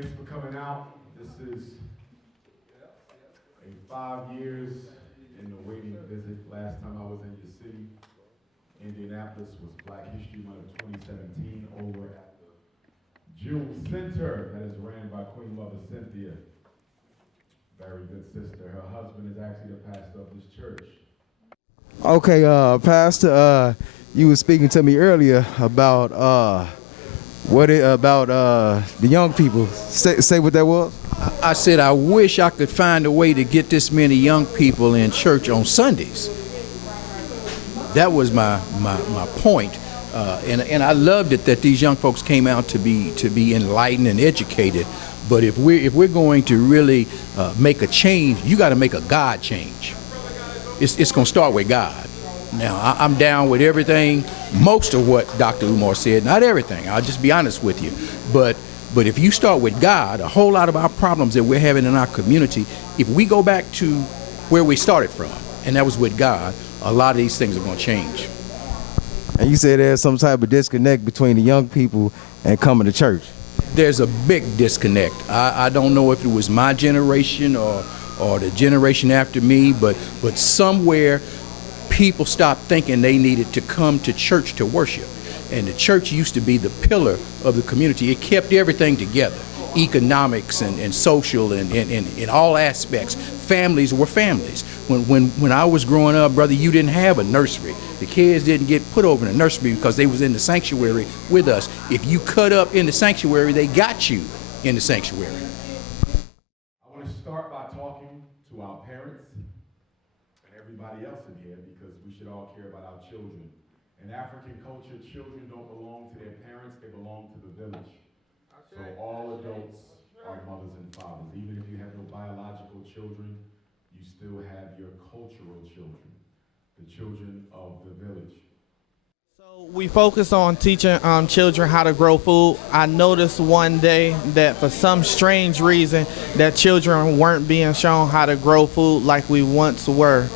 Thanks for coming out. This is a 5 years in the waiting visit. Last time I was in your city, Indianapolis, was Black History Month of 2017 over at the Jewel Center that is ran by Queen Mother Cynthia. Very good sister. Her husband is actually the pastor of this church. Okay, Pastor, you were speaking to me earlier about the young people. Say what that was. I said I wish I could find a way to get this many young people in church on Sundays. That was my point, and I loved it that these young folks came out to be enlightened and educated. But if we're going to really make a change, you got to make a God change. It's going to start with God. Now, I'm down with everything, most of what Dr. Umar said, not everything, I'll just be honest with you. But if you start with God, a whole lot of our problems that we're having in our community, if we go back to where we started from, and that was with God, a lot of these things are going to change. And you said there's some type of disconnect between the young people and coming to church. There's a big disconnect. I don't know if it was my generation or the generation after me, but somewhere people stopped thinking they needed to come to church to worship. And the church used to be the pillar of the community. It kept everything together, economics and social and in all aspects. Families were families. When I was growing up, brother, you didn't have a nursery. The kids didn't get put over in the nursery because they was in the sanctuary with us. If you cut up in the sanctuary, they got you in the sanctuary. I want to start by talking to our parents and everybody else in here because we should all care about our children. In African culture, children don't belong to their parents, they belong to the village. So all adults are mothers and fathers. Even if you have no biological children, you still have your cultural children, the children of the village. So we focus on teaching children how to grow food. I noticed one day that for some strange reason that children weren't being shown how to grow food like we once were.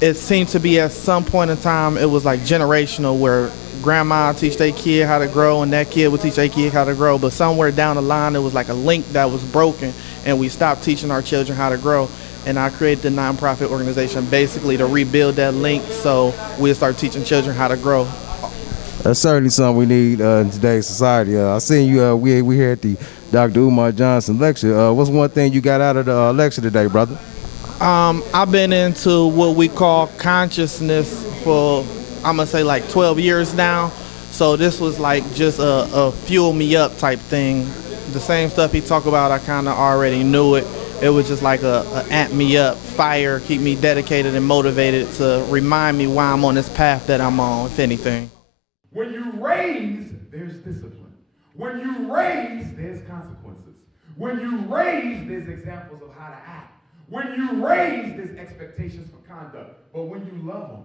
It seemed to be at some point in time it was like generational where grandma teach their kid how to grow and that kid would teach their kid how to grow, but somewhere down the line it was like a link that was broken and we stopped teaching our children how to grow. And I created the nonprofit organization basically to rebuild that link so we'll start teaching children how to grow. That's certainly something we need in today's society. I seen you, we here at the Dr. Umar Johnson lecture. What's one thing you got out of the lecture today, brother? I've been into what we call consciousness for, I'm gonna say like 12 years now. So this was like just a fuel me up type thing. The same stuff he talked about, I kind of already knew it. It was just like a amp me up, fire, keep me dedicated and motivated to remind me why I'm on this path that I'm on, if anything. When you raise, there's discipline. When you raise, there's consequences. When you raise, there's examples of how to act. When you raise, there's expectations for conduct. But when you love them,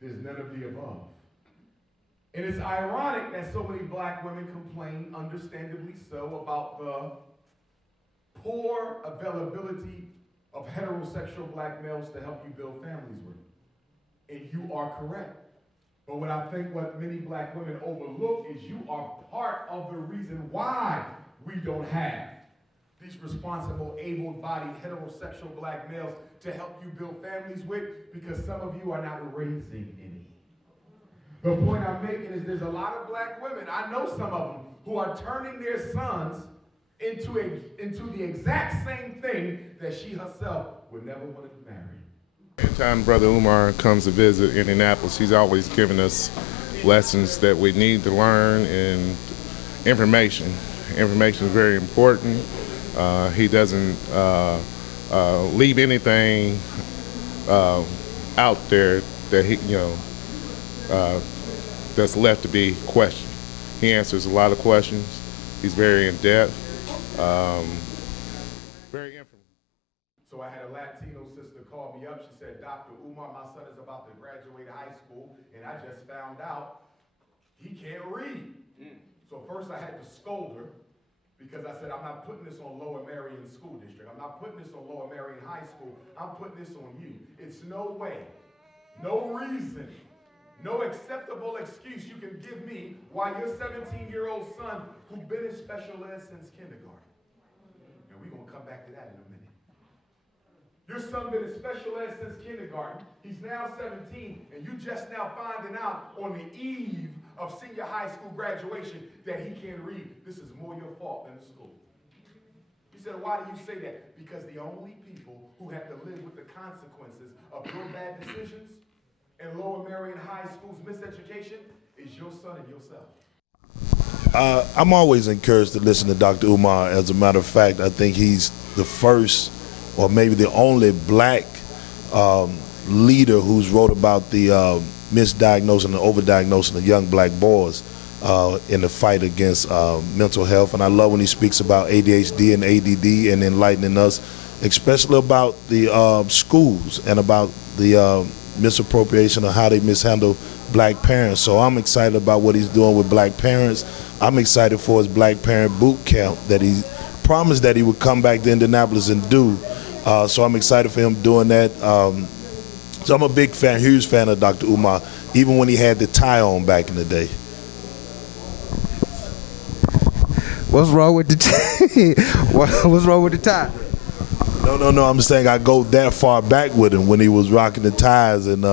there's none of the above. And it's ironic that so many black women complain, understandably so, about the poor availability of heterosexual black males to help you build families with. And you are correct. But what many black women overlook is you are part of the reason why we don't have these responsible, able-bodied, heterosexual black males to help you build families with, because some of you are not raising any. The point I'm making is there's a lot of black women, I know some of them, who are turning their sons into the exact same thing that she herself would never want to marry. Anytime Brother Umar comes to visit Indianapolis, he's always giving us lessons that we need to learn and information. Information is very important. He doesn't leave anything out there that that's left to be questioned. He answers a lot of questions. He's very in depth. Very informative. So I had a Latino sister call me up. She said, Dr. Umar, my son is about to graduate high school, and I just found out he can't read. So first I had to scold her because I said, I'm not putting this on Lower Merion School District. I'm not putting this on Lower Merion High School. I'm putting this on you. It's no way, no reason, no acceptable excuse you can give me why your 17-year-old son who's been in special ed since kindergarten. And we're going to come back to that in a minute. Your son been in special ed since kindergarten. He's now 17, and you just now finding out on the eve of senior high school graduation that he can't read. This is more your fault than the school. He said, why do you say that? Because the only people who have to live with the consequences of your bad decisions and Lower Marion High School's miseducation is your son and yourself. I'm always encouraged to listen to Dr. Umar. As a matter of fact, I think he's the first or maybe the only black leader who's wrote about the misdiagnosing and overdiagnosing of young black boys in the fight against mental health. And I love when he speaks about ADHD and ADD and enlightening us, especially about the schools and about the misappropriation of how they mishandle black parents. So I'm excited about what he's doing with black parents. I'm excited for his black parent boot camp that he promised that he would come back to Indianapolis and do. So I'm excited for him doing that. So I'm a big fan, huge fan of Dr. Umar, even when he had the tie on back in the day. What's wrong with the tie? What's wrong with the tie? No. I'm saying I go that far back with him when he was rocking the ties and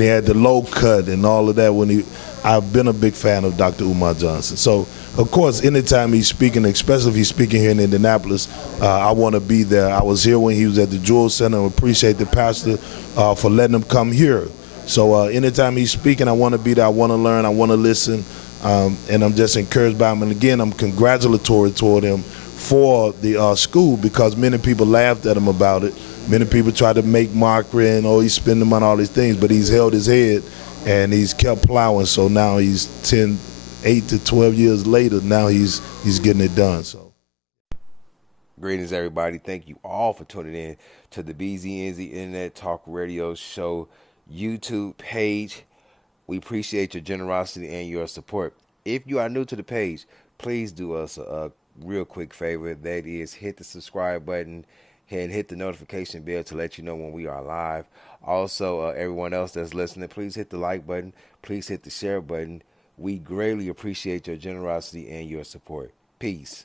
he had the low cut and all of that. I've been a big fan of Dr. Umar Johnson. So, of course, anytime he's speaking, especially if he's speaking here in Indianapolis, I want to be there. I was here when he was at the Jewel Center and appreciate the pastor for letting him come here. So anytime he's speaking, I want to be there. I want to learn. I want to listen. And I'm just encouraged by him. And again, I'm congratulatory toward him for the school because many people laughed at him about it. Many people tried to make mockery and, he's spending money on all these things, but he's held his head and he's kept plowing. So now he's 8 to 12 years later, now he's getting it done. So, greetings, everybody. Thank you all for tuning in to the BZNZ Internet Talk Radio Show YouTube page. We appreciate your generosity and your support. If you are new to the page, please do us a real quick favor. That is, hit the subscribe button and hit the notification bell to let you know when we are live. Also, everyone else that's listening, please hit the like button. Please hit the share button. We greatly appreciate your generosity and your support. Peace.